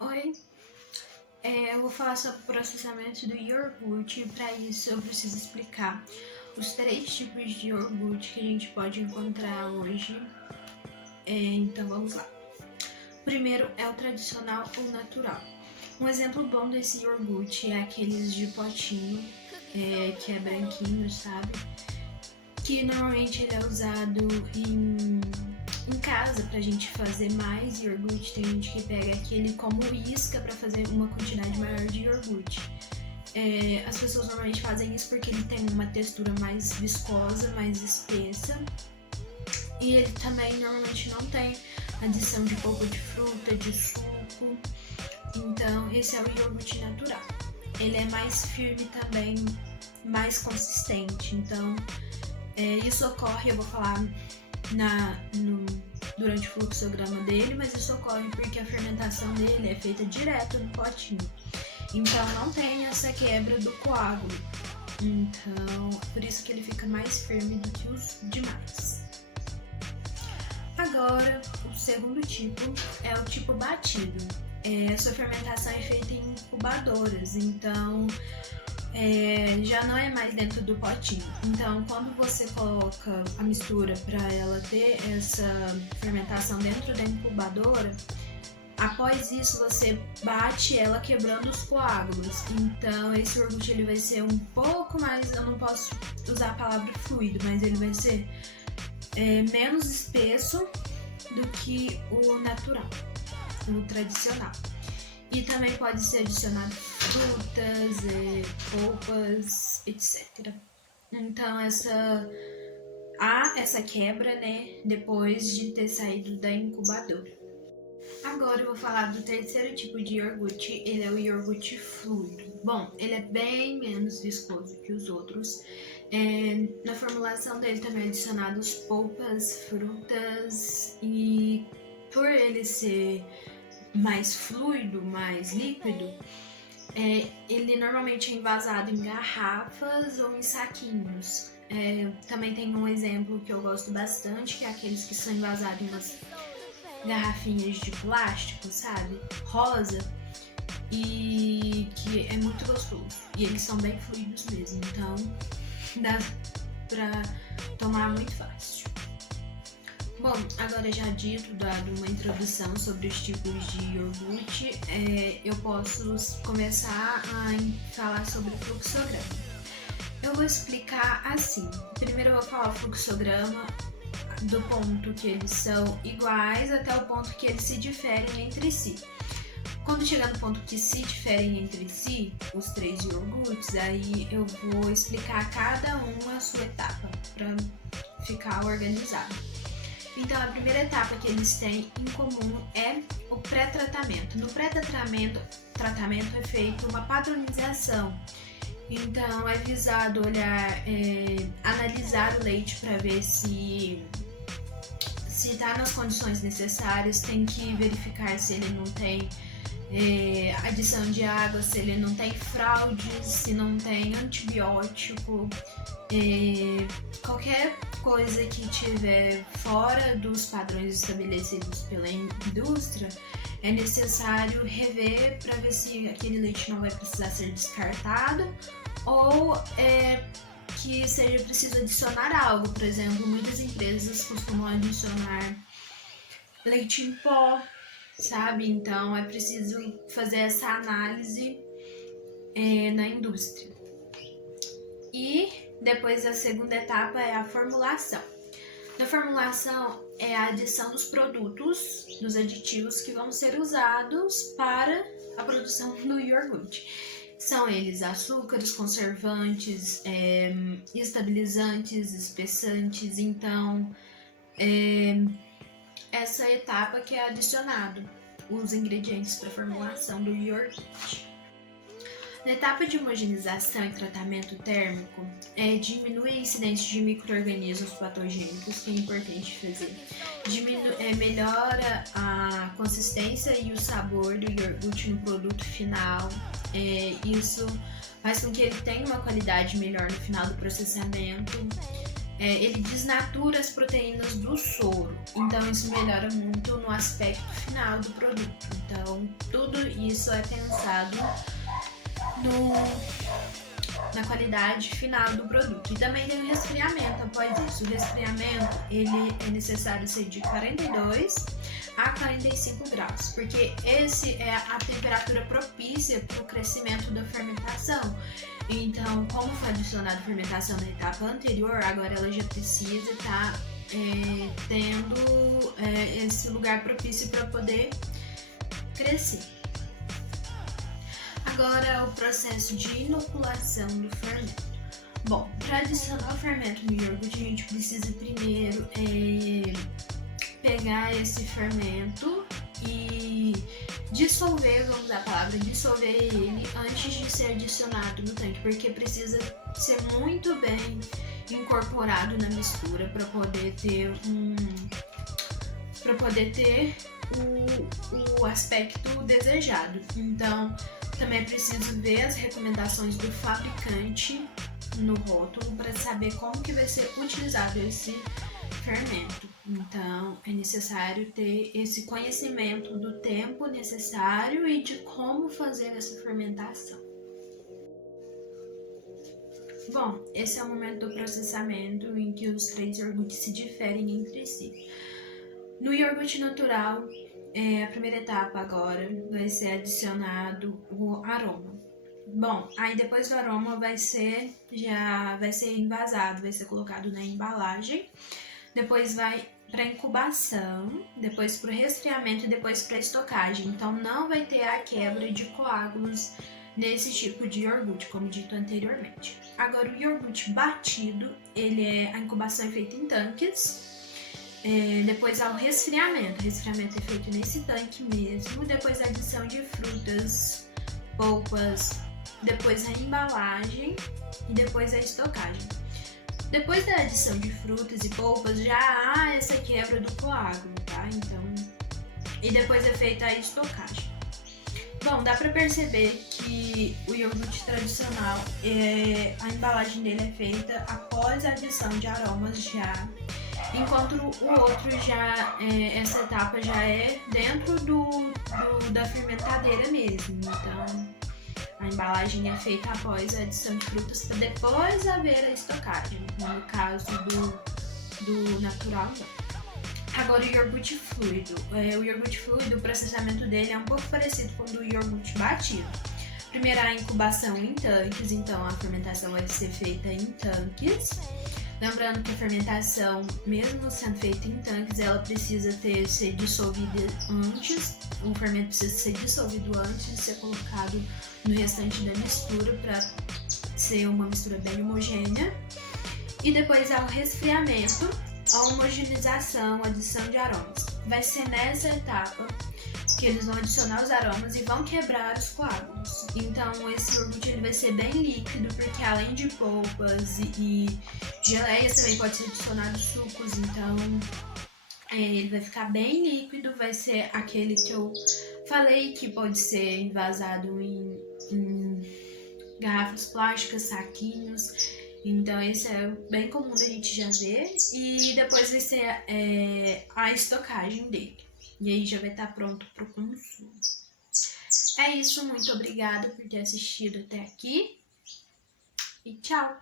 Oi, eu vou falar sobre o processamento do iogurte e para isso eu preciso explicar os 3 tipos de iogurte que a gente pode encontrar hoje. Então vamos lá. O primeiro é o tradicional ou natural. Um exemplo bom desse iogurte é aqueles de potinho, que é branquinho, sabe? Que normalmente ele é usado em casa pra gente fazer mais iogurte. Tem gente que pega aquele como isca pra fazer uma quantidade maior de iogurte. As pessoas normalmente fazem isso porque ele tem uma textura mais viscosa, mais espessa. E ele também normalmente não tem adição de polpa de fruta, de suco. Então esse é o iogurte natural. Ele é mais firme também, mais consistente. Então isso ocorre, eu vou falar durante o fluxograma dele, mas isso ocorre porque a fermentação dele é feita direto no potinho. Então não tem essa quebra do coágulo. Então, por isso que ele fica mais firme do que os demais. Agora, o segundo tipo é o tipo batido. Sua fermentação é feita em incubadoras, então já não é mais dentro do potinho. Então, quando você coloca a mistura para ela ter essa fermentação dentro da incubadora, após isso você bate ela quebrando os coágulos. Então, esse iogurte ele vai ser um pouco mais, eu não posso usar a palavra fluido, mas ele vai ser menos espesso do que o natural, o tradicional. E também pode ser adicionado frutas, polpas, etc. Então há essa quebra, né, depois de ter saído da incubadora. Agora eu vou falar do terceiro tipo de iogurte, ele é o iogurte fluido. Bom, ele é bem menos viscoso que os outros. Na formulação dele também é adicionados polpas, frutas, e por ele ser mais fluido, mais líquido, ele normalmente é envasado em garrafas ou em saquinhos. Também tem um exemplo que eu gosto bastante, que é aqueles que são envasados em umas garrafinhas de plástico, sabe? Rosa, e que é muito gostoso. E eles são bem fluidos mesmo, então dá pra tomar muito fácil. Bom, agora já dito, dado uma introdução sobre os tipos de iogurte, eu posso começar a falar sobre o fluxograma. Eu vou explicar assim. Primeiro eu vou falar o fluxograma do ponto que eles são iguais até o ponto que eles se diferem entre si. Quando chegar no ponto que se diferem entre si, os 3 iogurtes, aí eu vou explicar cada um a sua etapa para ficar organizado. Então, a primeira etapa que eles têm em comum é o pré-tratamento. No pré-tratamento é feita uma padronização. Então, é visado analisar o leite para ver se está nas condições necessárias. Tem que verificar se ele não tem adição de água, se ele não tem fraudes, se não tem antibiótico, qualquer coisa que tiver fora dos padrões estabelecidos pela indústria, é necessário rever para ver se aquele leite não vai precisar ser descartado ou que seja preciso adicionar algo. Por exemplo, muitas empresas costumam adicionar leite em pó, sabe? Então é preciso fazer essa análise na indústria. E depois a segunda etapa é a formulação. Na formulação é a adição dos produtos, dos aditivos que vão ser usados para a produção do iogurte. São eles açúcares, conservantes, estabilizantes, espessantes. Então, essa etapa que é adicionado os ingredientes para a formulação do iogurte. Na etapa de homogeneização e tratamento térmico, diminui a incidência de micro-organismos patogênicos, que é importante fazer. Melhora a consistência e o sabor do iogurte no produto final. Isso faz com que ele tenha uma qualidade melhor no final do processamento. ele desnatura as proteínas do soro, então isso melhora muito no aspecto final do produto. Então tudo isso é pensado na qualidade final do produto. E também tem o resfriamento após isso. O resfriamento ele é necessário ser de 42 a 45 graus, porque esse é a temperatura propícia para o crescimento da fermentação. Então, como foi adicionada fermentação na etapa anterior, agora ela já precisa estar tendo esse lugar propício para poder crescer. Agora, o processo de inoculação do fermento. Bom, para adicionar o fermento no iogurte, a gente precisa primeiro pegar esse fermento e dissolver, vamos usar a palavra dissolver ele antes de ser adicionado no tanque, porque precisa ser muito bem incorporado na mistura para poder ter o aspecto desejado. Então, também é preciso ver as recomendações do fabricante no rótulo para saber como que vai ser utilizado esse fermento. Então, é necessário ter esse conhecimento do tempo necessário e de como fazer essa fermentação. Bom, esse é o momento do processamento em que os 3 iogurtes se diferem entre si. No iogurte natural, a primeira etapa agora vai ser adicionado o aroma. Bom, aí depois do aroma vai ser envasado, vai ser colocado na embalagem. Depois vai para incubação, depois para o resfriamento e depois para estocagem. Então não vai ter a quebra de coágulos nesse tipo de iogurte, como dito anteriormente. Agora, o iogurte batido, a incubação é feita em tanques. Depois há o resfriamento. O resfriamento é feito nesse tanque mesmo. Depois a adição de frutas, polpas, depois a embalagem e depois a estocagem. Depois da adição de frutas e polpas já há essa quebra do coágulo, tá? E depois é feita a estocagem. Bom, dá pra perceber que o iogurte tradicional, a embalagem dele é feita após a adição de aromas já, enquanto o outro essa etapa já é dentro da fermentadeira mesmo. Então, a embalagem é feita após a adição de frutas para depois haver a estocagem, no caso do natural não. Agora, o iogurte fluido. O iogurte fluido, o processamento dele é um pouco parecido com o do iogurte batido. Primeiro, a incubação em tanques, então a fermentação vai ser feita em tanques. Lembrando que a fermentação, mesmo sendo feita em tanques, ela precisa ser dissolvida antes. O fermento precisa ser dissolvido antes de ser colocado no restante da mistura para ser uma mistura bem homogênea. E depois há o resfriamento, a homogeneização, adição de aromas. Vai ser nessa etapa que eles vão adicionar os aromas e vão quebrar os coágulos. Então esse iogurte ele vai ser bem líquido, porque além de polpas e geleias também pode ser adicionado sucos, então ele vai ficar bem líquido, vai ser aquele que eu falei que pode ser envasado em garrafas plásticas, saquinhos. Então esse é bem comum da gente já ver. E depois vai ser a estocagem dele. E aí já vai estar pronto para o consumo. É isso, muito obrigada por ter assistido até aqui. E tchau!